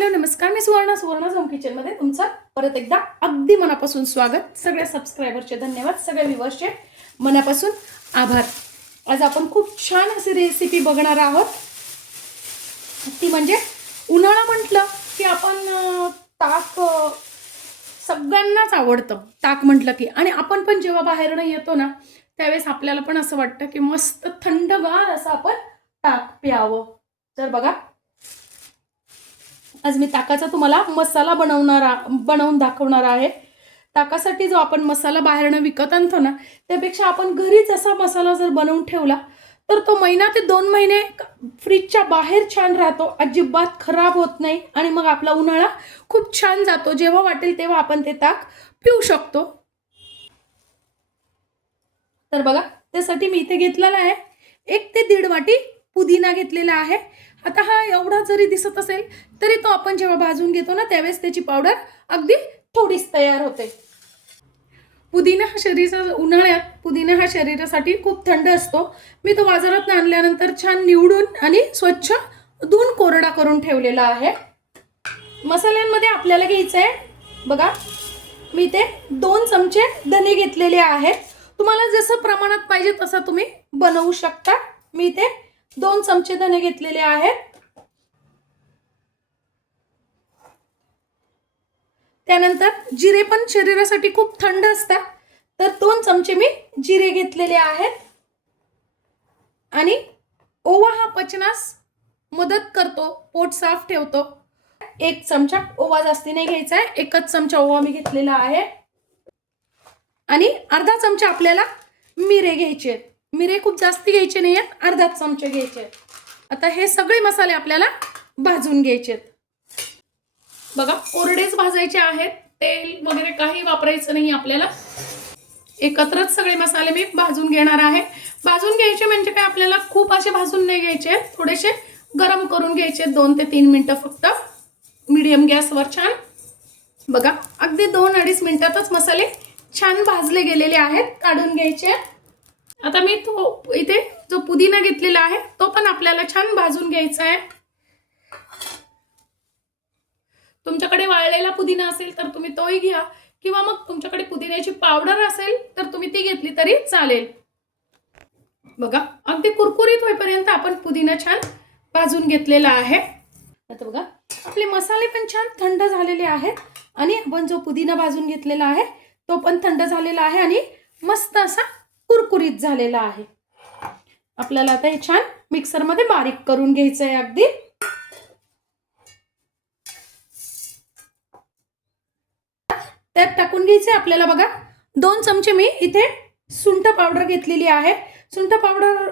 Hello नमस्कार, मी Suvarna home kitchen मध्ये तुमचं परत एकदा अगदी मनापासून स्वागत. सगळ्या सबस्क्रायबरचे धन्यवाद, सगळ्या व्ह्यूअर्सचे मनापासून आभार. आज आपण खूप छान अशी रेसिपी बघणार आहोत. ती म्हणजे उन्हाळा म्हटलं की आपण ताक सगळ्यांनाच आवडतं. ताक म्हटलं की आणि आपण पण जेव्हा बाहेरनं येतो ना त्यावेळेस आपल्याला पण असं वाटतं की मस्त थंडगार असं आपण ताक प्यावं. तर बघा, आज मी ताकाचा तुम्हाला मसाला बनवून दाखवणार आहे. ताकासाठी जो आपण मसाला बाहेरनं विकत आणतो ना त्यापेक्षा आपण घरीच असा मसाला जर बनवून ठेवला तर तो महिना ते 2 महिने फ्रीजच्या बाहेर छान राहतो, अजिबात खराब होत नाही आणि मग आपला उन्हाळा खूप छान जातो. जेव्हा वाटेल तेव्हा आपण ते ताक पिऊ शकतो. तर बघा, त्यासाठी मी इथे घेतलेला आहे 1 ते 1.5 वाटी पुदिना घेतलेला आहे. आता हा एवढा जरी दिसत असेल तरी तो आपण जेव्हा भाजून घेतो ना त्यावेळेस त्याची पावडर अगदी थोडीच तयार होते. पुदिना हा उन्हाळ्यात पुदिना हा शरीरासाठी खूप थंड असतो. मी तो बाजारात आणल्यानंतर छान निवडून आणि स्वच्छ धुवून कोरडा करून ठेवलेला आहे. मसाल्यांमध्ये आपल्याला घ्यायचं आहे बघा, मी ते 2 चमचे धने घेतलेले आहेत. तुम्हाला जसं प्रमाणात पाहिजे तसं तुम्ही बनवू शकता. मी ते 2 चमचे धने घेतलेले आहेत. त्यानंतर जिरे पण शरीरासाठी खूप थंड असतात, तर 2 चमचे मी जिरे घेतलेले आहेत. आणि ओवा हा पचनास मदत करतो, पोट साफ ठेवतो. 1 चमचा ओवा, जास्ती नाही घ्यायचा आहे, 1च चमचा ओवा मी घेतलेला आहे. आणि अर्धा चमचा आपल्याला मिरे घ्यायचे. मिरे खूप जास्ती घ्यायचे नाही आहेत, अर्धा चमचा घ्यायचे. आता हे सगळे मसाले आपल्याला भाजून घ्यायचे. बघा, कोरडेच भाजायचे आहेत, तेल वगैरे काही वापरायचं नाही आपल्याला. एकत्रच सगळे मसाले मी भाजून घेणार आहे. भाजून घ्यायचे म्हणजे काय, आपल्याला खूप असे भाजून नाही घ्यायचे, थोडेसे गरम करून घ्यायचे. 2 ते 3 मिनिटं फक्त मीडियम गॅसवर. छान बघा, अगदी 2-2.5 मिनिटातच मसाले छान भाजले गेलेले आहेत. काढून घ्यायचे. आता मी तो इथे जो पुदिना घेतलेला आहे तो पण आपल्याला छान भाजून घ्यायचा आहे. तुमच्याकडे वाळलेला पुदिना असेल तर तुम्ही तोही घ्या, किंवा मग तुमच्याकडे पुदिन्याची पावडर असेल तर तुम्ही ती घेतली तरी चालेल. बघा, अगदी कुरकुरीत होईपर्यंत आपण पुदिना छान भाजून घेतलेला आहे. आता बघा, आपले मसाले पण छान थंड झालेले आहेत आणि आपण जो पुदिना भाजून घेतलेला आहे तो पण थंड झालेला आहे आणि मस्त असा कुरकुरीत झालेला आहे. आपल्याला आता हे छान मिक्सरमध्ये बारीक करून घ्यायचं आहे. अगदी त्यात टाकून घ्यायचे आपल्याला. बघा, 2 चमचे मी इथे सुंठ पावडर घेतलेली आहे. सुंठ पावडर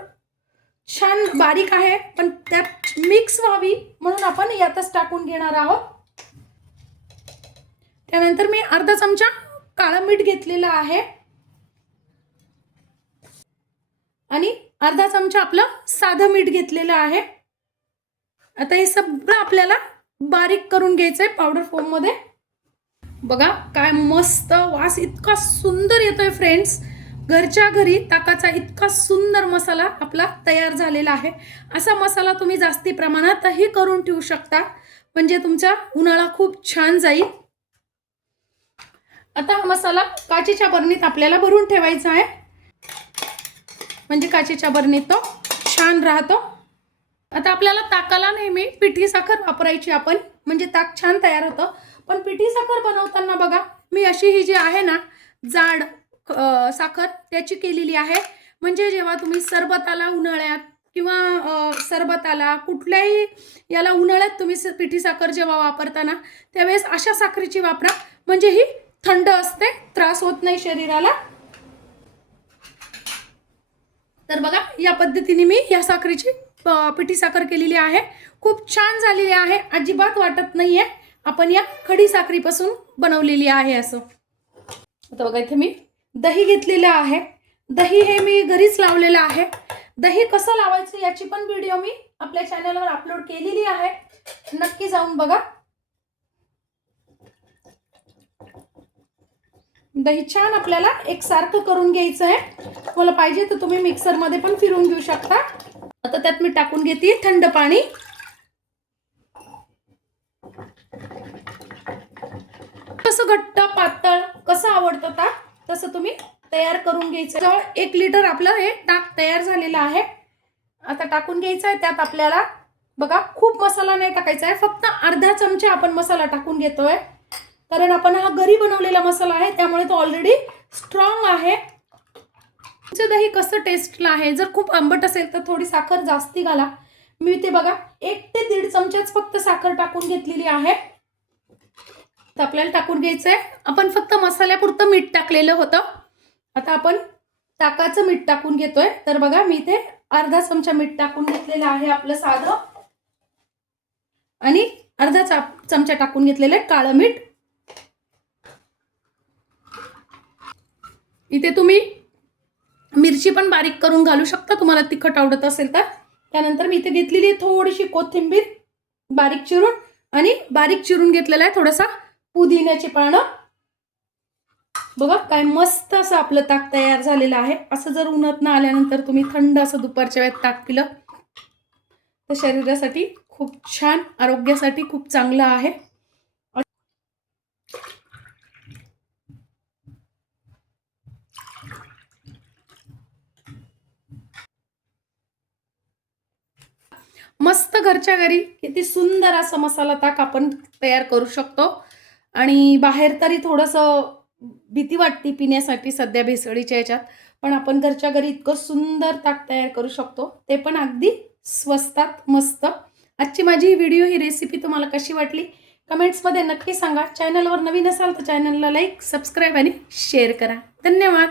छान बारीक आहे पण त्यात मिक्स व्हावी म्हणून आपण यातच टाकून घेणार आहोत. त्यानंतर मी अर्धा चमचा काळं मीठ घेतलेलं आहे आणि अर्धा चमचा आपलं साधं मीठ घेतलेलं आहे. आता हे सगळं आपल्याला बारीक करून घ्यायचंय पावडर फॉर्म मध्ये. बघा, काय मस्त वास इतका सुंदर येतोय फ्रेंड्स. घरच्या घरी ताकाचा इतका सुंदर मसाला आपला तयार झालेला आहे. असा मसाला तुम्ही जास्ती प्रमाणातही करून ठेवू शकता, म्हणजे तुमचा उन्हाळा खूप छान जाईल. आता हा मसाला काचेच्या बरणीत आपल्याला भरून ठेवायचा आहे, म्हणजे काचेच्या बरणीत तो छान राहतो. आता आपल्याला ताकाला नेहमी पिठी साखर वापरायची आपण, म्हणजे ताक छान तयार होतं. पण पिठी साखर बनवताना बघा, मी अशी ही जी आहे ना जाड साखर त्याची केलेली आहे. म्हणजे जेव्हा तुम्ही सरबताला उन्हाळ्यात किंवा सरबताला कुठल्याही याला उन्हाळ्यात तुम्ही पिठी साखर जेव्हा वापरताना त्यावेळेस अशा साखरेची वापरा, म्हणजे ही थंड असते, त्रास होत नाही शरीराला. तर बघा, या पद्धतीने मी या साखरेची पिठी साखर केलेली आहे. खूप छान झालेली आहे, अजिबात वाटत नाहीये आपण या खडी साखरीपासून बनवलेली आहे असं. आता बघा, इथे मी दही घेतलेलं आहे. दही हे मी घरीच लावलेलं आहे. दही कसं लावायचं याची पण व्हिडिओ मी आपल्या चॅनलवर अपलोड केलेली आहे, नक्की जाऊन बघा. दही छान आपल्याला एकसारखं करून घ्यायचं आहे. तुम्हाला पाहिजे तर तुम्ही मिक्सरमध्ये पण फिरून घेऊ शकता. आता त्यात मी टाकून घेते थंड पाणी. जसं घट्ट पातळ कसं आवडतं ताक तसं तुम्ही तयार करून घ्यायचं. जवळ 1 लिटर आपलं हे ताक तयार झालेलं आहे. आता टाकून घ्यायचं आहे. त्यात आपल्याला बघा खूप मसाला नाही टाकायचा आहे, फक्त अर्धा चमचा आपण मसाला टाकून घेतोय, कारण आपण हा घरी बनवलेला मसाला आहे त्यामुळे तो ऑलरेडी स्ट्रॉंग आहे. दही कसं टेस्टला आहे, जर खूप आंबट असेल तर थोडी साखर जास्ती घाला. मी ते बघा 1 ते 1.5 चमचाच फक्त साखर टाकून घेतलेली आहे. तर आपल्याला टाकून घ्यायचं आहे. आपण फक्त मसाल्यापुरतं मीठ टाकलेलं होतं. आता आपण ताकाचं मीठ टाकून घेतोय. तर बघा मी ते अर्धा चमचा मीठ टाकून घेतलेलं आहे आपलं साधं, आणि अर्धा चमचा टाकून घेतलेलं आहे काळं मीठ. इथे तुम्ही मिरची पण बारीक करून घालू शकता तुम्हाला तिखट आवडत असेल तर. त्यानंतर मी इथे घेतलेली आहे थोडीशी कोथिंबीर बारीक चिरून, आणि बारीक चिरून घेतलेला आहे थोडासा पुदिन्याची पानं. बघा काय मस्त असं आपलं ताक तयार झालेलं आहे. असं जर उन्हात न आल्यानंतर तुम्ही थंड असं दुपारच्या वेळेत ताक पिलं तर शरीरासाठी खूप छान, आरोग्यासाठी खूप चांगलं आहे. मस्त घरच्या घरी किती सुंदर असा मसाला ताक आपण तयार करू शकतो. आणि बाहेर तरी थोडंसं भीती वाटते पिण्यासाठी सध्या भेसळीच्या याच्यात, पण आपण घरच्या घरी इतकं सुंदर ताक तयार करू शकतो, ते पण अगदी स्वस्तात. मस्त. आजची माझी ही व्हिडिओ, ही रेसिपी तुम्हाला कशी वाटली कमेंट्समध्ये नक्की सांगा. चॅनलवर नवीन असाल तर चॅनलला लाईक, सबस्क्राईब आणि शेअर करा. धन्यवाद.